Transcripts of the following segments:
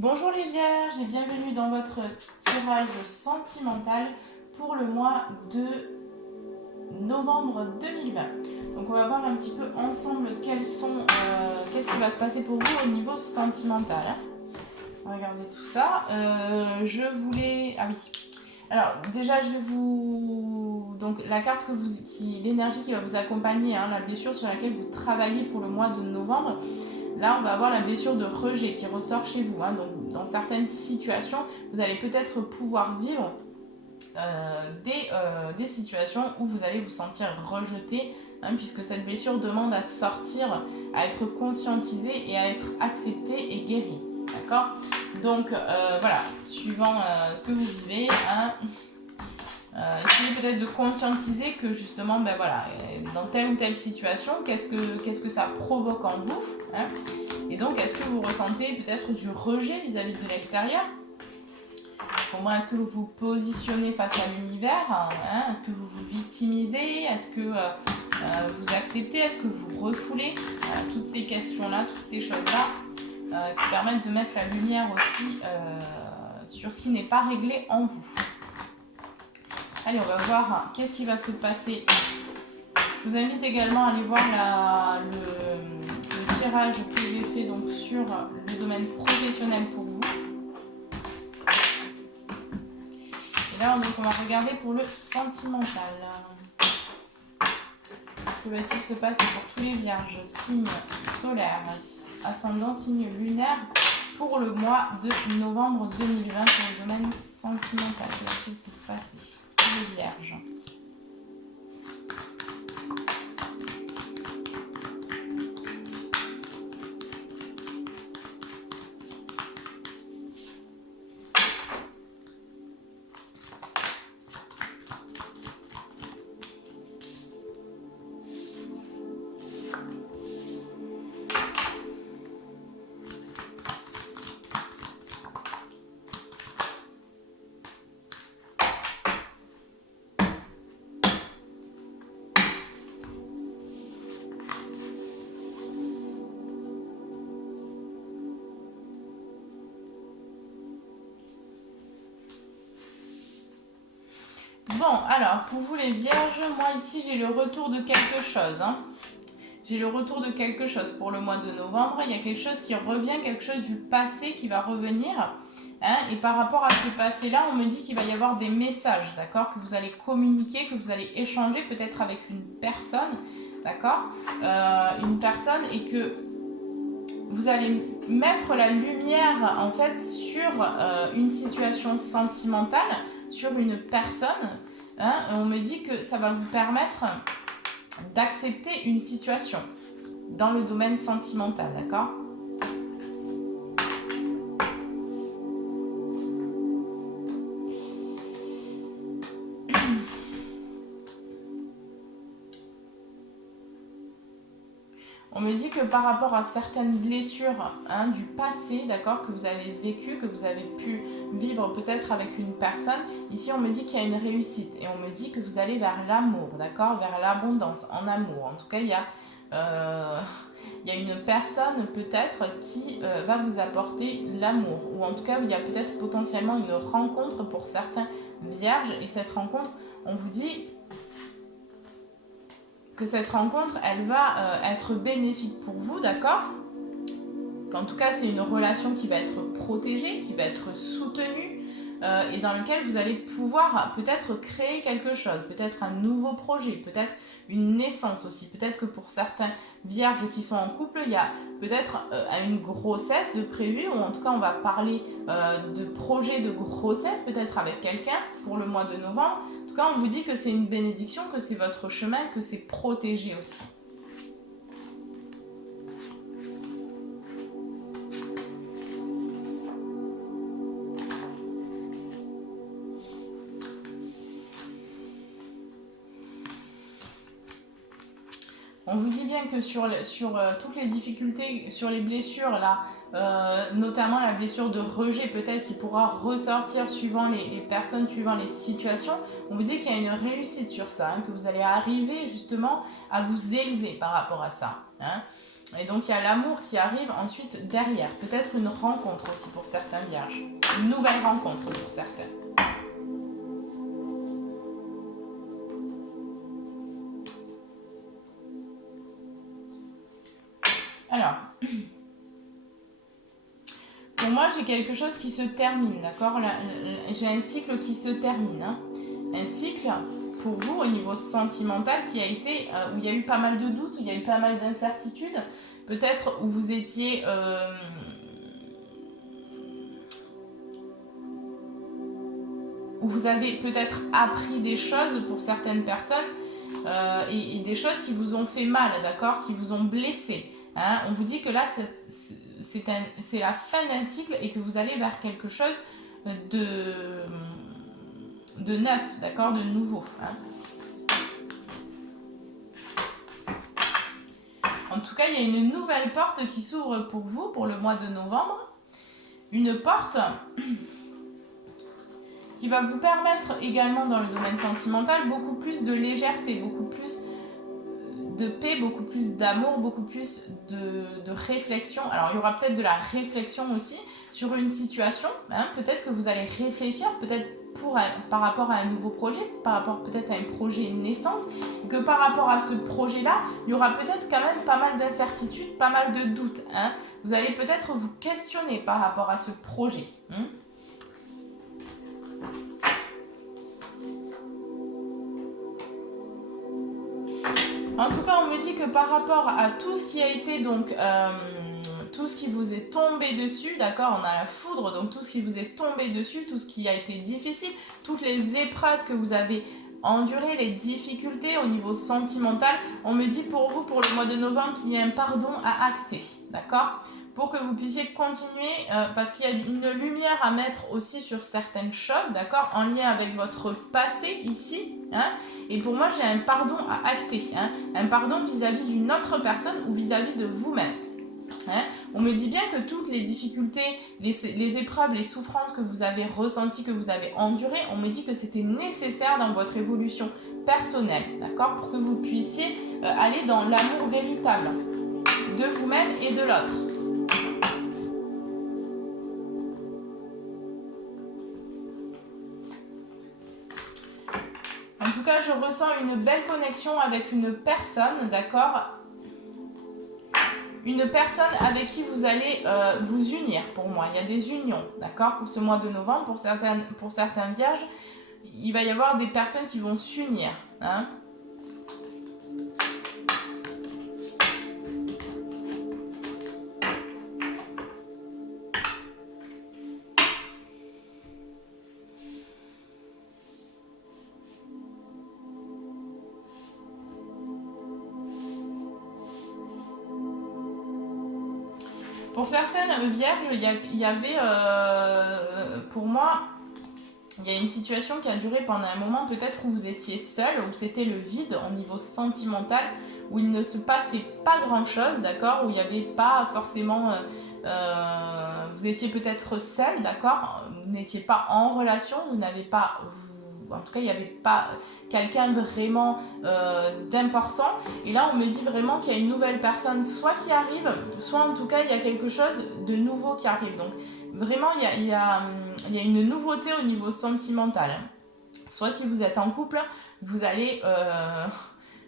Bonjour les Vierges et bienvenue dans votre tirage sentimental pour le mois de novembre 2020. Donc on va voir un petit peu ensemble qu'est-ce qui va se passer pour vous au niveau sentimental. On va regarder tout ça. Ah oui. Alors déjà je vais vous... Donc la carte l'énergie qui va vous accompagner, la blessure sur laquelle vous travaillez pour le mois de novembre. Là, on va avoir la blessure de rejet qui ressort chez vous. Donc, dans certaines situations, vous allez peut-être pouvoir vivre des situations où vous allez vous sentir rejeté, puisque cette blessure demande à sortir, à être conscientisée et à être acceptée et guérie. D'accord? Donc, voilà, suivant ce que vous vivez, essayez peut-être de conscientiser que justement, dans telle ou telle situation, qu'est-ce que ça provoque en vous, et donc, est-ce que vous ressentez peut-être du rejet vis-à-vis de l'extérieur? Comment est-ce que vous vous positionnez face à l'univers, Est-ce que vous vous victimisez? Est-ce que vous acceptez? Est-ce que vous refoulez? Toutes ces questions-là, toutes ces choses-là qui permettent de mettre la lumière aussi sur ce qui n'est pas réglé en vous. Allez, on va voir qu'est-ce qui va se passer. Je vous invite également à aller voir le tirage que j'ai fait donc, sur le domaine professionnel pour vous. Et là, on va regarder pour le sentimental. Que va-t-il se passer pour tous les vierges, signes solaires, ascendant, signe lunaire, pour le mois de novembre 2020 pour le domaine sentimental? Que va-t-il se passer pour les vierges? Bon, alors, pour vous les vierges, moi ici j'ai le retour de quelque chose. J'ai le retour de quelque chose pour le mois de novembre. Il y a quelque chose qui revient, quelque chose du passé qui va revenir. Et par rapport à ce passé-là, on me dit qu'il va y avoir des messages, d'accord, que vous allez communiquer, que vous allez échanger peut-être avec une personne, d'accord, une personne, et que vous allez mettre la lumière en fait sur une situation sentimentale, sur une personne. On me dit que ça va vous permettre d'accepter une situation dans le domaine sentimental, d'accord? On me dit que par rapport à certaines blessures du passé, d'accord, que vous avez vécu, que vous avez pu vivre peut-être avec une personne, ici on me dit qu'il y a une réussite et on me dit que vous allez vers l'amour, d'accord, vers l'abondance, en amour. En tout cas, il y a une personne peut-être qui va vous apporter l'amour, ou en tout cas il y a peut-être potentiellement une rencontre pour certains vierges, et cette rencontre, on vous dit que cette rencontre, elle va être bénéfique pour vous, d'accord? Qu'en tout cas, c'est une relation qui va être protégée, qui va être soutenue, et dans lequel vous allez pouvoir peut-être créer quelque chose, peut-être un nouveau projet, peut-être une naissance aussi. Peut-être que pour certains vierges qui sont en couple, il y a peut-être une grossesse de prévu, ou en tout cas, on va parler de projet de grossesse, peut-être avec quelqu'un pour le mois de novembre. En tout cas, on vous dit que c'est une bénédiction, que c'est votre chemin, que c'est protégé aussi. On vous dit bien que sur toutes les difficultés, sur les blessures, là, notamment la blessure de rejet peut-être qui pourra ressortir suivant les personnes, suivant les situations, on vous dit qu'il y a une réussite sur ça, que vous allez arriver justement à vous élever par rapport à ça. Et donc, il y a l'amour qui arrive ensuite derrière. Peut-être une rencontre aussi pour certains vierges. Une nouvelle rencontre pour certains. Alors, pour moi, j'ai quelque chose qui se termine, d'accord? J'ai un cycle qui se termine. Hein. Un cycle, pour vous, au niveau sentimental, qui a été, où il y a eu pas mal de doutes, où il y a eu pas mal d'incertitudes. Peut-être où vous étiez... où vous avez peut-être appris des choses pour certaines personnes et des choses qui vous ont fait mal, d'accord? Qui vous ont blessé. Hein. On vous dit que là, c'est la fin d'un cycle et que vous allez vers quelque chose de neuf, d'accord? De nouveau. Hein. En tout cas, il y a une nouvelle porte qui s'ouvre pour vous pour le mois de novembre. Une porte qui va vous permettre également dans le domaine sentimental beaucoup plus de légèreté, beaucoup plus de paix, beaucoup plus d'amour, beaucoup plus de réflexion. Alors il y aura peut-être de la réflexion aussi sur une situation, hein. Peut-être que vous allez réfléchir, peut-être par rapport à un nouveau projet, par rapport peut-être à un projet naissance, et que par rapport à ce projet-là, il y aura peut-être quand même pas mal d'incertitudes, pas mal de doutes. Hein. Vous allez peut-être vous questionner par rapport à ce projet. Hein. En tout cas, on me dit que par rapport à tout ce qui a été donc tout ce qui vous est tombé dessus, d'accord, on a la foudre, donc tout ce qui vous est tombé dessus, tout ce qui a été difficile, toutes les épreuves que vous avez endurées, les difficultés au niveau sentimental, on me dit pour vous, pour le mois de novembre, qu'il y a un pardon à acter, d'accord, pour que vous puissiez continuer, parce qu'il y a une lumière à mettre aussi sur certaines choses, d'accord, en lien avec votre passé ici, hein, et pour moi, j'ai un pardon à acter, hein, un pardon vis-à-vis d'une autre personne ou vis-à-vis de vous-même. Hein. On me dit bien que toutes les difficultés, les épreuves, les souffrances que vous avez ressenties, que vous avez endurées, on me dit que c'était nécessaire dans votre évolution personnelle, d'accord, pour que vous puissiez aller dans l'amour véritable de vous-même et de l'autre. En tout cas, je ressens une belle connexion avec une personne, d'accord? Une personne avec qui vous allez vous unir pour moi. Il y a des unions, d'accord? Pour ce mois de novembre, pour certains vierges, il va y avoir des personnes qui vont s'unir. Hein? Pour certaines vierges, il y avait, pour moi, il y a une situation qui a duré pendant un moment, peut-être où vous étiez seul, où c'était le vide au niveau sentimental, où il ne se passait pas grand-chose, d'accord, où il n'y avait pas forcément... vous étiez peut-être seul, d'accord, vous n'étiez pas en relation, vous n'avez pas... En tout cas, il n'y avait pas quelqu'un vraiment d'important. Et là, on me dit vraiment qu'il y a une nouvelle personne, soit qui arrive, soit en tout cas, il y a quelque chose de nouveau qui arrive. Donc, vraiment, il y a une nouveauté au niveau sentimental. Soit si vous êtes en couple, vous allez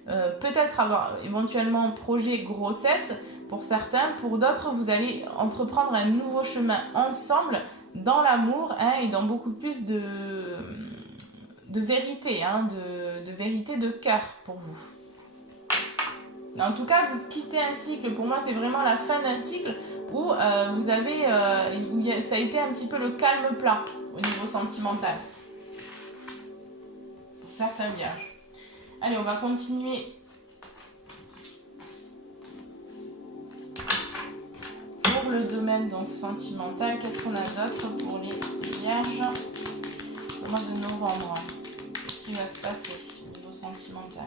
peut-être avoir éventuellement un projet grossesse pour certains. Pour d'autres, vous allez entreprendre un nouveau chemin ensemble dans l'amour, hein, et dans beaucoup plus de vérité, hein, de vérité de cœur pour vous. En tout cas, vous quittez un cycle. Pour moi, c'est vraiment la fin d'un cycle où vous avez, ça a été un petit peu le calme plat au niveau sentimental. Pour certains vierges. Allez, on va continuer. Pour le domaine donc sentimental, qu'est-ce qu'on a d'autre pour les vierges au mois de novembre? Qu'est-ce qui va se passer au niveau sentimental?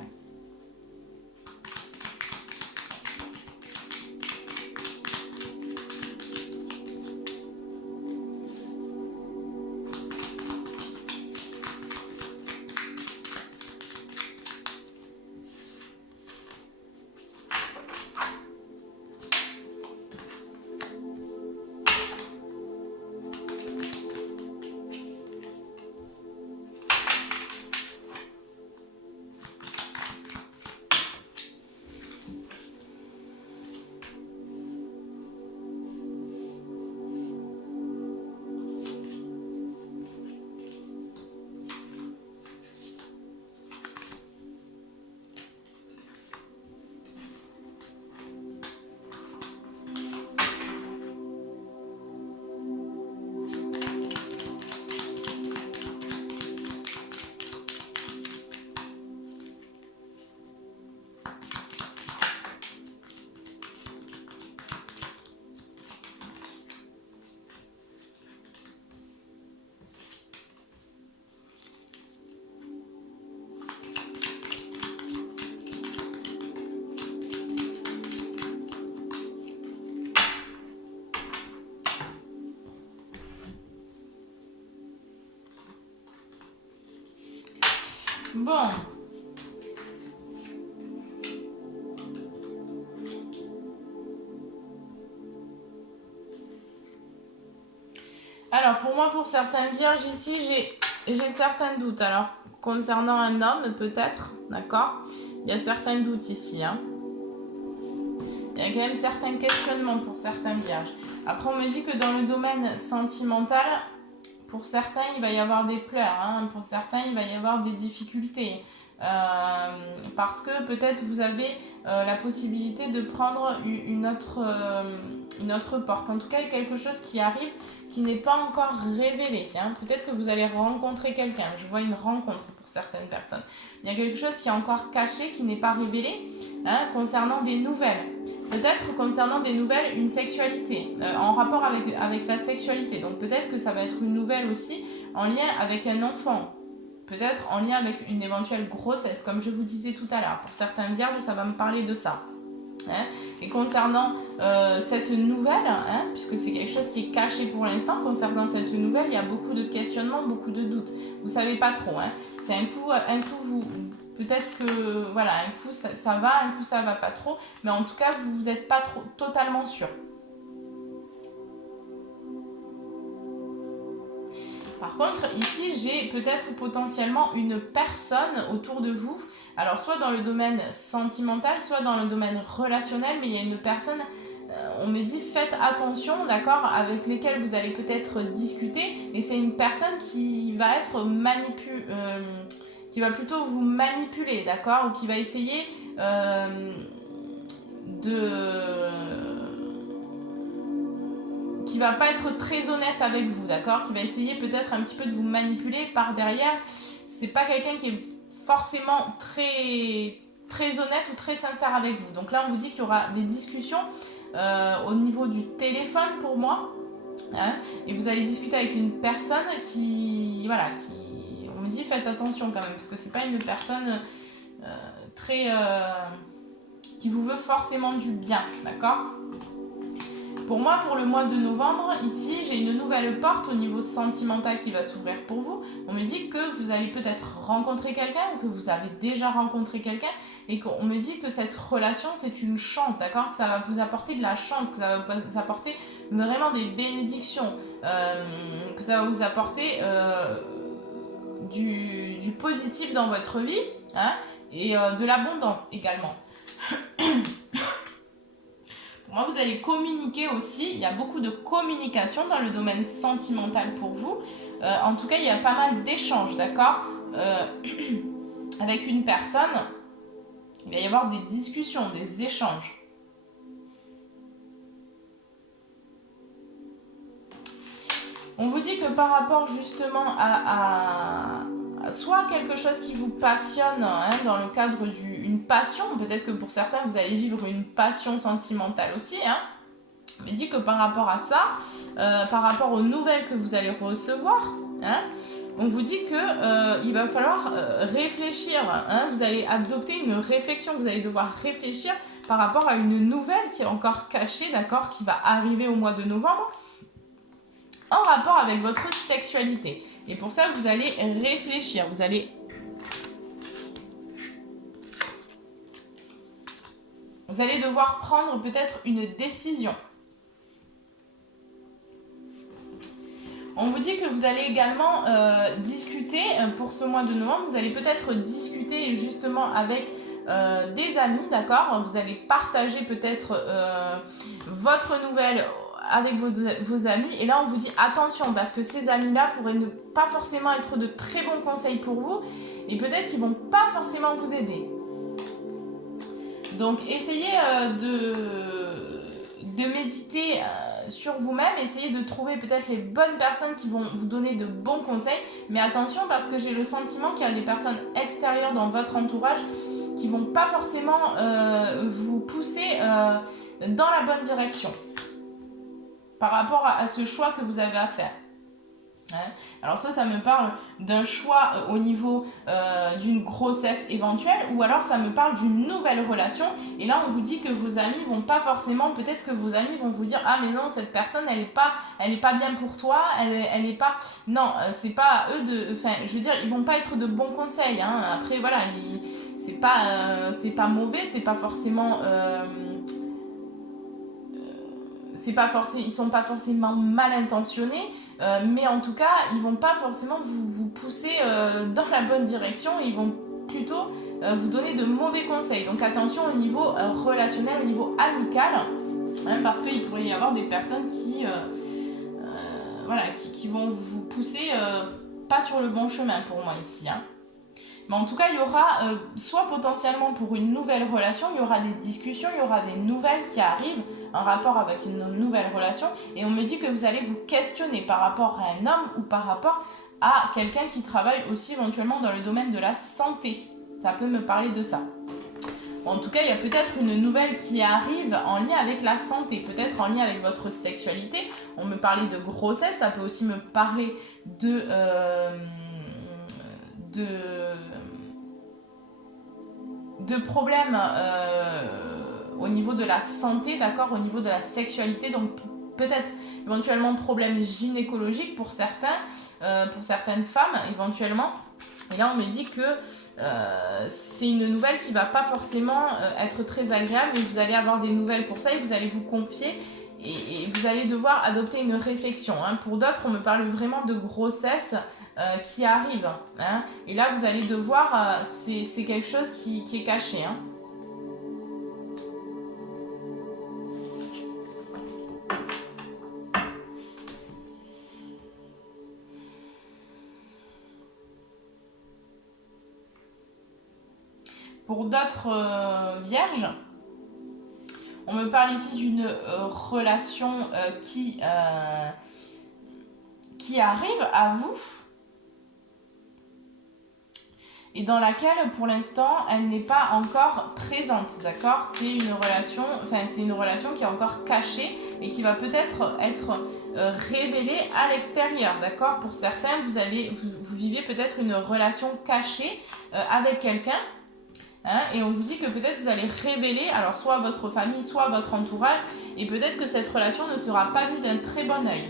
Bon. Alors, pour moi, pour certains vierges ici, j'ai certains doutes. Alors, concernant un homme, peut-être, d'accord? Il y a certains doutes ici, hein. Il y a quand même certains questionnements pour certains vierges. Après, on me dit que dans le domaine sentimental, pour certains, il va y avoir des pleurs. Hein. Pour certains, il va y avoir des difficultés. Parce que peut-être vous avez la possibilité de prendre une autre porte. En tout cas, il y a quelque chose qui arrive qui n'est pas encore révélé. Hein. Peut-être que vous allez rencontrer quelqu'un. Je vois une rencontre pour certaines personnes. Il y a quelque chose qui est encore caché, qui n'est pas révélé, hein, concernant des nouvelles. Peut-être concernant des nouvelles, une sexualité, en rapport avec la sexualité. Donc peut-être que ça va être une nouvelle aussi en lien avec un enfant. Peut-être en lien avec une éventuelle grossesse, comme je vous disais tout à l'heure. Pour certains vierges, ça va me parler de ça. Hein. Et concernant cette nouvelle, hein, puisque c'est quelque chose qui est caché pour l'instant, concernant cette nouvelle, il y a beaucoup de questionnements, beaucoup de doutes. Vous ne savez pas trop. Hein. C'est un coup vous... Peut-être que, voilà, un coup ça va, un coup ça va pas trop. Mais en tout cas, vous n'êtes pas totalement sûr. Par contre, ici, j'ai peut-être potentiellement une personne autour de vous. Alors, soit dans le domaine sentimental, soit dans le domaine relationnel, mais il y a une personne, on me dit, faites attention, d'accord, avec lesquelles vous allez peut-être discuter. Et c'est une personne qui va être qui va plutôt vous manipuler, d'accord, ou qui va essayer qui va pas être très honnête avec vous, d'accord, qui va essayer peut-être un petit peu de vous manipuler par derrière. C'est pas quelqu'un qui est forcément très honnête ou très sincère avec vous. Donc là, on vous dit qu'il y aura des discussions au niveau du téléphone pour moi, hein, et vous allez discuter avec une personne qui on me dit faites attention quand même, parce que c'est pas une personne qui vous veut forcément du bien, d'accord. Pour moi, pour le mois de novembre, ici, j'ai une nouvelle porte au niveau sentimental qui va s'ouvrir pour vous. On me dit que vous allez peut-être rencontrer quelqu'un ou que vous avez déjà rencontré quelqu'un et qu'on me dit que cette relation, c'est une chance, d'accord? Que ça va vous apporter de la chance, que ça va vous apporter vraiment des bénédictions, que ça va vous apporter du positif dans votre vie, hein, et de l'abondance également. Moi, vous allez communiquer aussi. Il y a beaucoup de communication dans le domaine sentimental pour vous. En tout cas, il y a pas mal d'échanges, d'accord, avec une personne. Il va y avoir des discussions, des échanges. On vous dit que par rapport justement à soit quelque chose qui vous passionne, hein, dans le cadre d'une passion, peut-être que pour certains vous allez vivre une passion sentimentale aussi, hein. On me dit que par rapport à ça, par rapport aux nouvelles que vous allez recevoir, hein, on vous dit que il va falloir réfléchir, hein, vous allez adopter une réflexion, vous allez devoir réfléchir par rapport à une nouvelle qui est encore cachée, d'accord, qui va arriver au mois de novembre, en rapport avec votre sexualité. Et pour ça, vous allez réfléchir, vous allez devoir prendre peut-être une décision. On vous dit que vous allez également discuter pour ce mois de novembre, vous allez peut-être discuter justement avec des amis, d'accord? Vous allez partager peut-être votre nouvelle avec vos amis, et là on vous dit attention parce que ces amis-là pourraient ne pas forcément être de très bons conseils pour vous et peut-être qu'ils vont pas forcément vous aider. Donc essayez de méditer sur vous-même, essayez de trouver peut-être les bonnes personnes qui vont vous donner de bons conseils, mais attention parce que j'ai le sentiment qu'il y a des personnes extérieures dans votre entourage qui vont pas forcément vous pousser dans la bonne direction par rapport à ce choix que vous avez à faire. Hein. Alors ça me parle d'un choix au niveau d'une grossesse éventuelle, ou alors ça me parle d'une nouvelle relation, et là on vous dit que vos amis vont pas forcément, peut-être que vos amis vont vous dire ah mais non, cette personne elle est pas bien pour toi, elle est pas, non, c'est pas à eux de, enfin je veux dire, ils vont pas être de bons conseils, hein. Après voilà, c'est pas mauvais, c'est pas forcément ils sont pas forcément mal intentionnés, mais en tout cas, ils vont pas forcément vous pousser dans la bonne direction, ils vont plutôt vous donner de mauvais conseils. Donc attention au niveau relationnel, au niveau amical, hein, parce qu'il pourrait y avoir des personnes qui vont vous pousser pas sur le bon chemin pour moi ici. Hein. Mais en tout cas, il y aura, soit potentiellement pour une nouvelle relation, il y aura des discussions, il y aura des nouvelles qui arrivent en rapport avec une nouvelle relation. Et on me dit que vous allez vous questionner par rapport à un homme ou par rapport à quelqu'un qui travaille aussi éventuellement dans le domaine de la santé. Ça peut me parler de ça. En tout cas, il y a peut-être une nouvelle qui arrive en lien avec la santé, peut-être en lien avec votre sexualité. On me parlait de grossesse, ça peut aussi me parler de problèmes au niveau de la santé, d'accord, au niveau de la sexualité, donc peut-être éventuellement problèmes gynécologiques pour certaines femmes éventuellement. Et là on me dit que c'est une nouvelle qui va pas forcément être très agréable, mais vous allez avoir des nouvelles pour ça et vous allez vous confier et vous allez devoir adopter une réflexion. Hein. Pour d'autres, on me parle vraiment de grossesse qui arrive. Hein. Et là, vous allez devoir... c'est quelque chose qui est caché. Hein. Pour d'autres vierges, on me parle ici d'une relation qui arrive à vous et dans laquelle pour l'instant elle n'est pas encore présente, d'accord. C'est une relation qui est encore cachée et qui va peut-être être révélée à l'extérieur, d'accord. Pour certains, vous vivez peut-être une relation cachée avec quelqu'un. Hein, et on vous dit que peut-être vous allez révéler, alors soit à votre famille, soit à votre entourage, et peut-être que cette relation ne sera pas vue d'un très bon œil.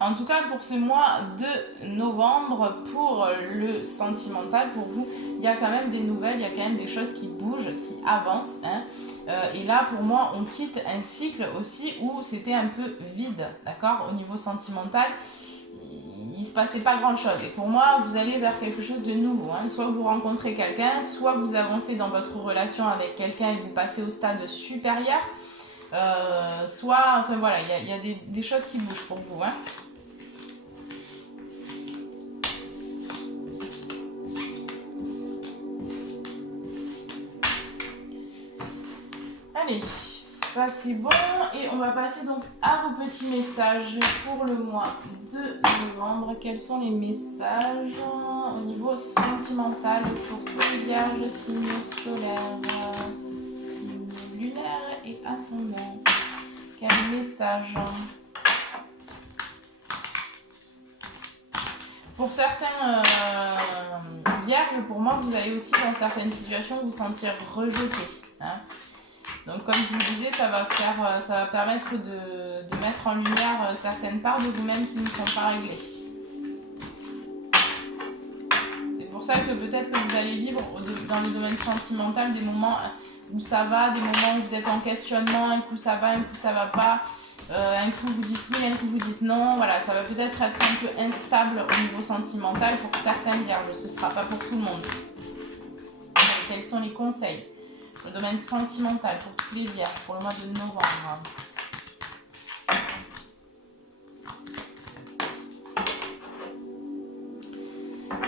En tout cas, pour ce mois de novembre, pour le sentimental, pour vous, il y a quand même des nouvelles, il y a quand même des choses qui bougent, qui avancent. Hein. Et là, pour moi, on quitte un cycle aussi où c'était un peu vide, d'accord. Au niveau sentimental, il ne se passait pas grand-chose. Et pour moi, vous allez vers quelque chose de nouveau. Hein. Soit vous rencontrez quelqu'un, soit vous avancez dans votre relation avec quelqu'un et vous passez au stade supérieur. Soit, enfin voilà, il y a des choses qui bougent pour vous. Hein. Allez, ça c'est bon. Et on va passer donc à vos petits messages pour le mois de novembre. Quels sont les messages au niveau sentimental pour tous les vierges, signes solaires, signes lunaires et ascendants? Quel message? Pour certains vierges, pour moi, vous allez aussi dans certaines situations vous sentir rejeté. Hein. Donc comme je vous disais, ça va permettre de mettre en lumière certaines parts de vous-même qui ne sont pas réglées. C'est pour ça que peut-être que vous allez vivre dans le domaine sentimental des moments où ça va, des moments où vous êtes en questionnement, un coup ça va, un coup ça va pas, un coup vous dites oui, un coup vous dites non. Voilà, ça va peut-être être un peu instable au niveau sentimental pour certains vierges, ce ne sera pas pour tout le monde. Donc, quels sont les conseils ? Le domaine sentimental pour tous les vierges, pour le mois de novembre.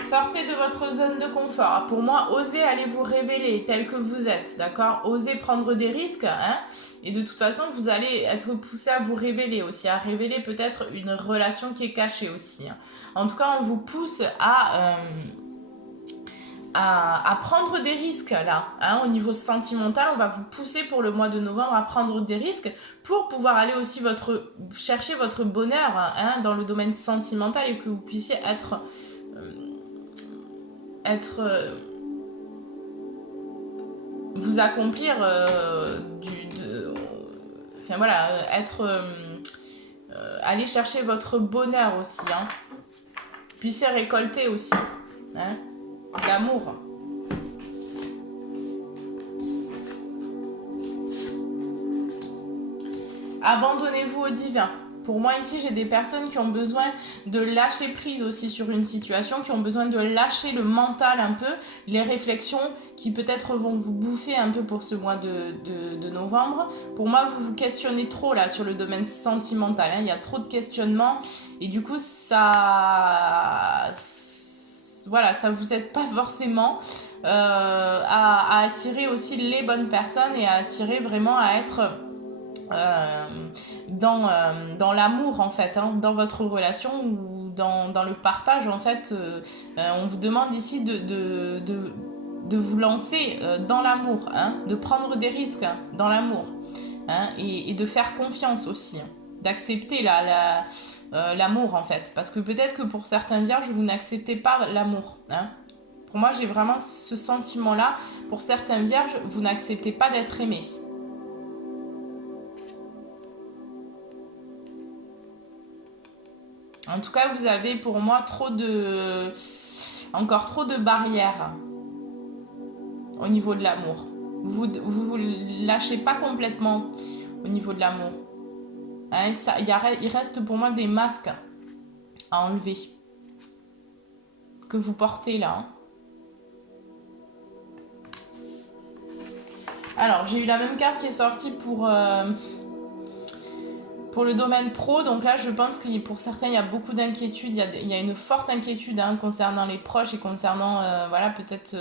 Sortez de votre zone de confort. Pour moi, osez aller vous révéler tel que vous êtes, d'accord. Osez prendre des risques, hein. Et de toute façon, vous allez être poussé à vous révéler aussi, à révéler peut-être une relation qui est cachée aussi. Hein. En tout cas, on vous pousse à prendre des risques là, hein, au niveau sentimental. On va vous pousser pour le mois de novembre à prendre des risques pour pouvoir aller aussi chercher votre bonheur, hein, dans le domaine sentimental, et que vous puissiez vous accomplir enfin voilà, aller chercher votre bonheur aussi, hein. Puissiez récolter aussi, hein, l'amour. Abandonnez-vous au divin. Pour moi ici, j'ai des personnes qui ont besoin de lâcher prise aussi sur une situation, qui ont besoin de lâcher le mental un peu, les réflexions qui peut-être vont vous bouffer un peu pour ce mois de novembre. Pour moi, vous vous questionnez trop là sur le domaine sentimental, hein. Il y a trop de questionnements et du coup, voilà, ça vous aide pas forcément à attirer aussi les bonnes personnes et à attirer vraiment à être dans l'amour en fait, hein, dans votre relation ou dans le partage en fait. On vous demande ici de vous lancer dans l'amour, hein, de prendre des risques dans l'amour, hein, et de faire confiance aussi, hein, d'accepter l'amour en fait, parce que peut-être que pour certains vierges vous n'acceptez pas l'amour, hein. Pour moi j'ai vraiment ce sentiment là, pour certains vierges vous n'acceptez pas d'être aimé. En tout cas, vous avez pour moi encore trop de barrières au niveau de l'amour. Vous lâchez pas complètement au niveau de l'amour, hein, il reste pour moi des masques à enlever que vous portez là, hein. Alors, j'ai eu la même carte qui est sortie pour le domaine pro. Donc là, je pense que pour certains, il y a beaucoup d'inquiétudes. Il y a une forte inquiétude, hein, concernant les proches et concernant voilà, peut-être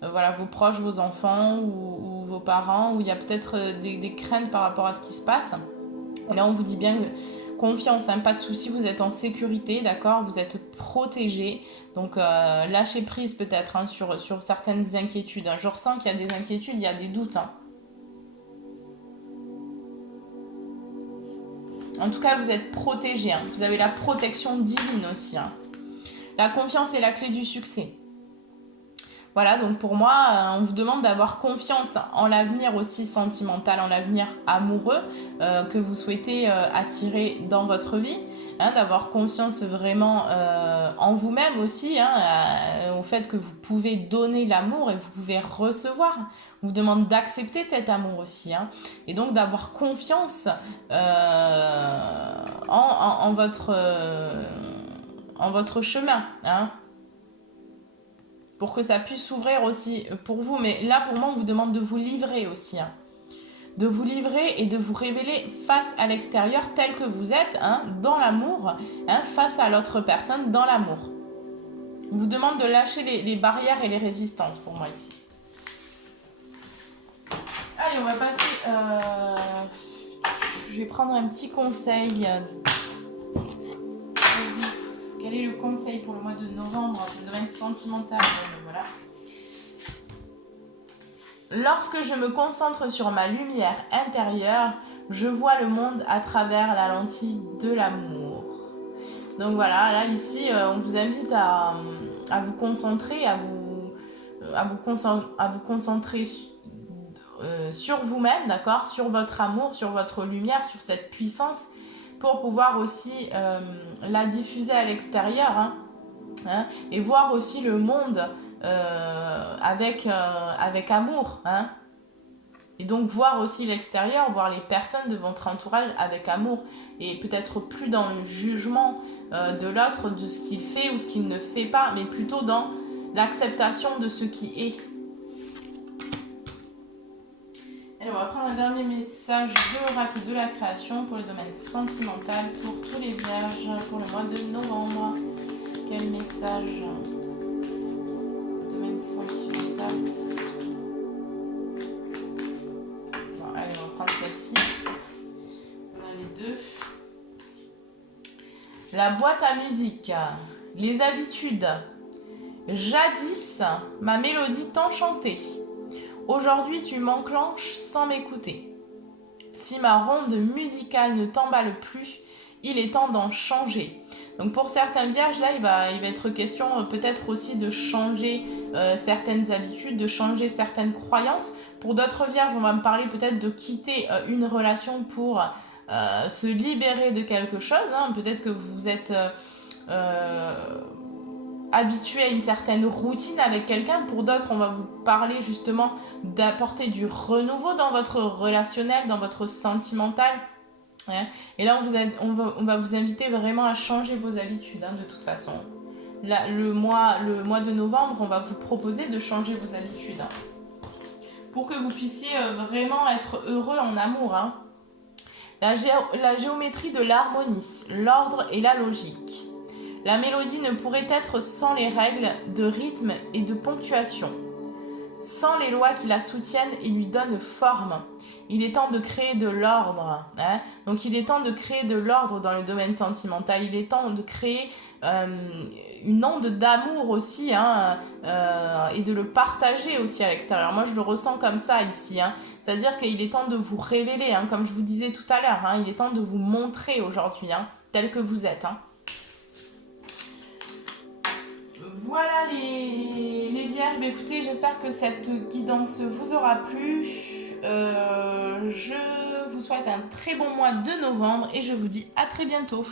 voilà, vos proches, vos enfants ou vos parents, où il y a peut-être des craintes par rapport à ce qui se passe. Et là, on vous dit bien confiance, hein, pas de souci, vous êtes en sécurité, d'accord, vous êtes protégé. Donc lâchez prise peut-être, hein, sur certaines inquiétudes, hein. Je ressens qu'il y a des inquiétudes, il y a des doutes, hein. En tout cas, vous êtes protégé, hein. Vous avez la protection divine aussi, hein. La confiance est la clé du succès. Voilà, donc pour moi, on vous demande d'avoir confiance en l'avenir aussi sentimental, en l'avenir amoureux que vous souhaitez attirer dans votre vie, hein, d'avoir confiance vraiment en vous-même aussi, hein, au fait que vous pouvez donner l'amour et vous pouvez recevoir. On vous demande d'accepter cet amour aussi, hein, et donc d'avoir confiance en votre chemin, hein, pour que ça puisse s'ouvrir aussi pour vous. Mais là, pour moi, on vous demande de vous livrer aussi, hein. De vous livrer et de vous révéler face à l'extérieur tel que vous êtes, hein, dans l'amour, hein, face à l'autre personne, dans l'amour. On vous demande de lâcher les barrières et les résistances pour moi ici. Allez, on va passer... je vais prendre un petit conseil. Quel est le conseil pour le mois de novembre, le domaine sentimental? Voilà. Lorsque je me concentre sur ma lumière intérieure, je vois le monde à travers la lentille de l'amour. Donc voilà, là ici, on vous invite à vous concentrer, à vous concentrer sur vous-même, d'accord, sur votre amour, sur votre lumière, sur cette puissance, pour pouvoir aussi la diffuser à l'extérieur, hein, hein, et voir aussi le monde avec amour, hein. Et donc voir aussi l'extérieur, voir les personnes de votre entourage avec amour, et peut-être plus dans le jugement de l'autre, de ce qu'il fait ou ce qu'il ne fait pas, mais plutôt dans l'acceptation de ce qui est. Alors, on va prendre un dernier message de l'oracle de la création pour le domaine sentimental pour tous les vierges pour le mois de novembre. Quel message? Domaine sentimental. Bon, allez, on va prendre celle-ci. On a les deux. La boîte à musique, les habitudes, Jadis, ma mélodie t'enchantait. Aujourd'hui, tu m'enclenches sans m'écouter. Si ma ronde musicale ne t'emballe plus, il est temps d'en changer. Donc pour certains vierges, là, il va être question peut-être aussi de changer certaines habitudes, de changer certaines croyances. Pour d'autres vierges, on va me parler peut-être de quitter une relation pour se libérer de quelque chose. Hein. Peut-être que vous êtes habitué à une certaine routine avec quelqu'un. Pour d'autres, on va vous parler justement d'apporter du renouveau dans votre relationnel, dans votre sentimental. Ouais. Et là, on va vous inviter vraiment à changer vos habitudes, hein, de toute façon. Là, le mois de novembre, on va vous proposer de changer vos habitudes. Hein, pour que vous puissiez vraiment être heureux en amour. Hein. La géométrie de l'harmonie, l'ordre et la logique. La mélodie ne pourrait être sans les règles de rythme et de ponctuation. Sans les lois qui la soutiennent et lui donnent forme. Il est temps de créer de l'ordre. Hein. Donc il est temps de créer de l'ordre dans le domaine sentimental. Il est temps de créer une onde d'amour aussi, hein, et de le partager aussi à l'extérieur. Moi je le ressens comme ça ici. Hein. C'est-à-dire qu'il est temps de vous révéler, hein, comme je vous disais tout à l'heure. Hein. Il est temps de vous montrer aujourd'hui, hein, tel que vous êtes. Hein. Voilà les vierges, mais écoutez, j'espère que cette guidance vous aura plu. Je vous souhaite un très bon mois de novembre et je vous dis à très bientôt.